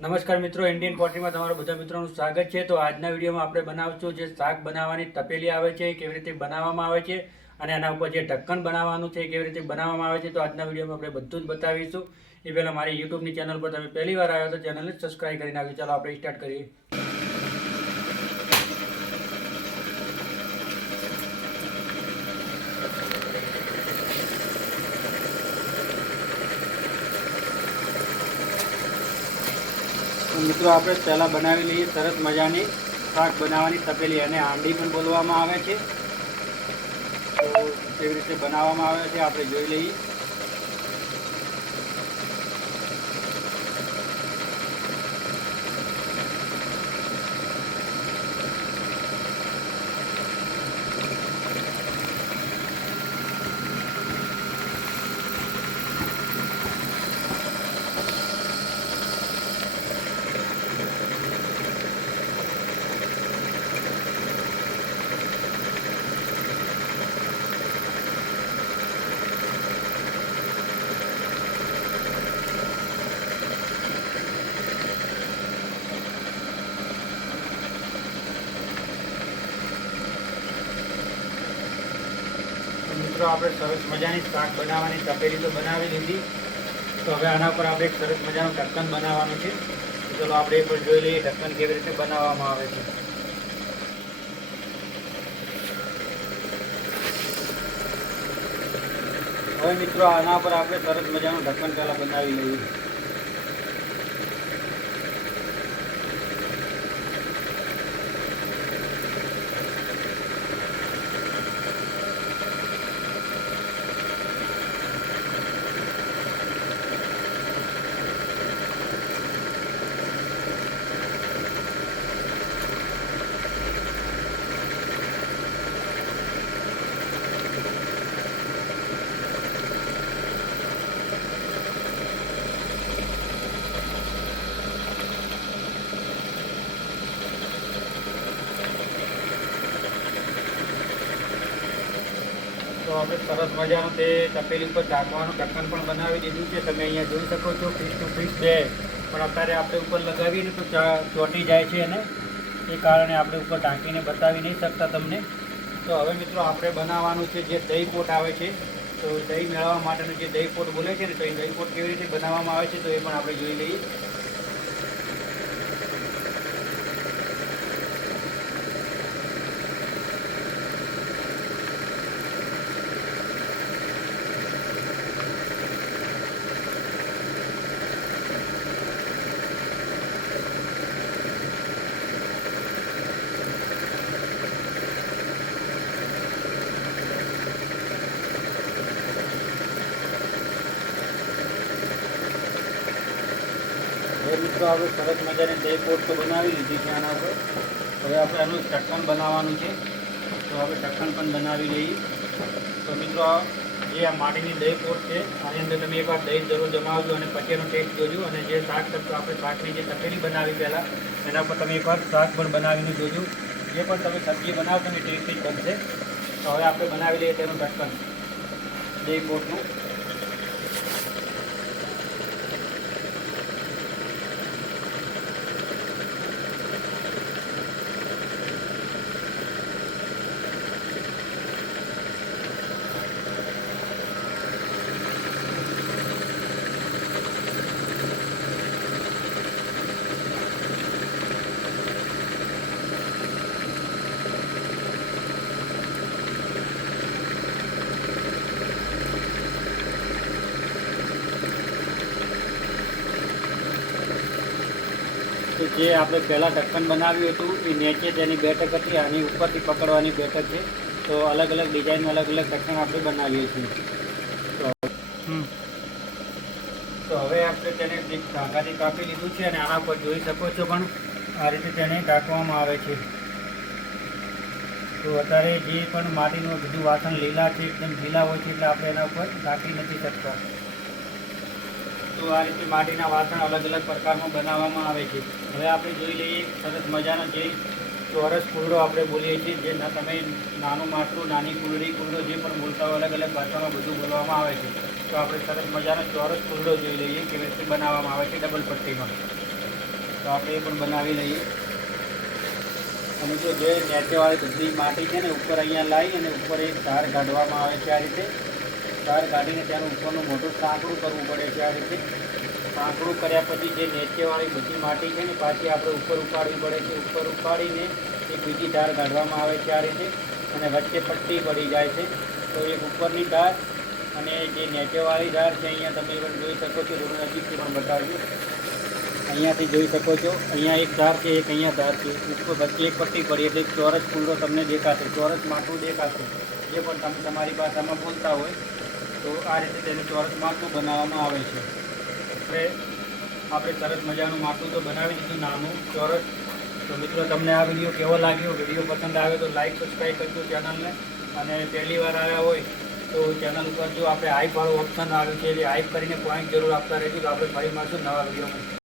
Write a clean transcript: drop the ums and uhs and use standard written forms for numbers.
નમસ્કાર મિત્રો, ઇન્ડિયન પોટરીમાં તમારા બધા મિત્રોનું સ્વાગત છે। તો આજના વિડીયોમાં આપણે બનાવશું જે શાક બનાવવાની તપેલી આવે છે કેવી રીતે બનાવવામાં આવે છે અને એના ઉપર જે ઢક્કન બનાવવાનું છે કેવી રીતે બનાવવામાં આવે છે। તો આજના વિડીયોમાં આપણે બધું જ બતાવીશું। એ પહેલાં મારી યુટ્યુબની ચેનલ પર તમે પહેલી વાર આવ્યો તો ચેનલને સબસ્ક્રાઈબ કરી નાખજો। ચાલો આપણે સ્ટાર્ટ કરીએ। મિત્રો આપણે પહેલાં બનાવી લઈએ સરસ મજાની શાક બનાવવાની તપેલી, અને હાંડી પણ બોલવામાં આવે છે। તો કેવી રીતે બનાવવામાં આવે છે આપણે જોઈ લઈએ। મિત્રો આપણે સરસ મજાની શાક બનાવવાની તપેલી તો બનાવી લીધી। તો હવે આના પર આપણે એક સરસ મજાનું ઢક્કન બનાવવાનું છે। તો ચલો આપણે એ પણ જોઈ લઈએ ઢક્કન કેવી રીતે બનાવવામાં આવે છે। હવે મિત્રો આના પર આપણે સરસ મજાનું ઢક્કન પહેલાં બનાવી લઈએ। તો આપણે સરસ મજાનું તે તપેલી ઉપર ઢાંકવાનું ઢક્કન પણ બનાવી દીધું છે। તમે અહીંયા જોઈ શકો છો ફિશ ટુ ફિશ બે, પણ અત્યારે આપણે ઉપર લગાવીને તો ચોંટી જાય છે, અને એ કારણે આપણે ઉપર ઢાંકીને બતાવી નહીં શકતા તમને। તો હવે મિત્રો આપણે બનાવવાનું છે જે દહીં પોટ આવે છે। તો દહીં મેળવવા માટેનું જે દહીં પોટ બોલે છે ને, તો એ દહીં પોટ કેવી રીતે બનાવવામાં આવે છે તો એ પણ આપણે જોઈ લઈએ। હવે મિત્રો આપણે સરસ મજાની દહીં પોટ તો બનાવી લીધી છે આના ઉપર। હવે આપણે આનું ઢક્કન બનાવવાનું છે, તો આપણે ઢક્કન પણ બનાવી લઈએ। તો મિત્રો જે આ માટીની દહીં પોટ છે આની અંદર તમે એકવાર દહીં જરૂર જમાવજો અને પછી એનો ટેસ્ટ જોજો। અને જે શાક તો આપણે શાકની જે તપેલી બનાવી પહેલાં એના પર તમે એકવાર શાક પણ બનાવીને જોજો। જે પણ તમે સબ્જી બનાવો તમે ટેસ્ટી જ બનશે। તો હવે આપણે બનાવી લઈએ તેનું ઢક્કન દહીં પોટનું। તો જે આપણે પહેલાં ઢક્કન બનાવ્યું હતું એ નીચે તેની બેઠક હતી, આની ઉપરથી પકડવાની બેઠક છે। તો અલગ અલગ ડિઝાઇનમાં અલગ અલગ ઢક્કન આપણે બનાવીએ છીએ। તો હવે આપણે તેને ધાગાથી કાપી લીધું છે, અને આના પર જોઈ શકો છો પણ આ રીતે તેને ઢાંકવામાં આવે છે। તો અત્યારે જે પણ માટીનું બધું વાસણ લીલા છે, એકદમ ઢીલા હોય છે, એટલે આપણે એના ઉપર ઢાંકી નથી શકતા। તો આ રીતે માટીના વાસણ અલગ અલગ પ્રકારમાં બનાવવામાં આવે છે। હવે આપણે જોઈ લઈએ સરસ મજાનો જે ચોરસ કુરડો આપણે બોલીએ છીએ, જે તમે નાનું માટલું, નાની કુરડી, કુરડો જે પણ બોલતા હોય અલગ અલગ ભાષામાં બધું બોલવામાં આવે છે। તો આપણે સરસ મજાનો ચોરસ કુરડો જોઈ લઈએ કેવી રીતે બનાવવામાં આવે છે ડબલ પટ્ટીમાં। તો આપણે એ પણ બનાવી લઈએ. અને જો જે નીચેવાળી બધી માટી છે ને ઉપર અહીંયા લાવી અને ઉપર એક ધાર કાઢવામાં આવે છે. આ રીતે ધાર કાઢીને ત્યાંનું ઉપરનું મોટું સાંકડું કરવું પડે છે. આ રીતે સાંકડું કર્યા પછી જે નીચેવાળી બધી માટી છે ને પાછી આપણે ઉપર ઉપાડવી પડે છે. ઉપર ઉપાડીને એક બીજી ધાર કાઢવામાં આવે છે આ રીતે, અને વચ્ચે પટ્ટી પડી જાય છે. તો એક ઉપરની ધાર અને જે નીચેવાળી ધાર છે અહીંયા તમે પણ જોઈ શકો છો. થોડું નજીકથી પણ બતાવજો. અહીંયાથી જોઈ શકો છો, અહીંયા એક ધાર છે, એક અહીંયા ધાર છે. ઉપર વચ્ચે એક પટ્ટી પડી એટલે એક ચોરસ કુંડો તમને દેખાશે, ચોરસ માટલું દેખાશે. જે પણ તમે તમારી ભાષામાં બોલતા હોય તો આ રીતે તેનું ચોરસ માટલું બનાવવામાં આવે છે. આપણે સરસ મજાનું માટલું તો બનાવી દીધું, નાનું ચોરસ. તો મિત્રો તમને આ વિડીયો કેવો લાગ્યો? વિડીયો પસંદ આવે તો લાઈક સબસ્ક્રાઈબ કરજો ચેનલને. અને પહેલી વાર આવ્યા હોય તો ચેનલ ઉપર જો આપણે હાઈપ વાળું ઓપ્શન આવ્યું છે એટલે હાઈપ કરીને પોઈન્ટ જરૂર આપતા રહેજો. તો આપણે ફરી મળશું નવા વિડીયોમાં.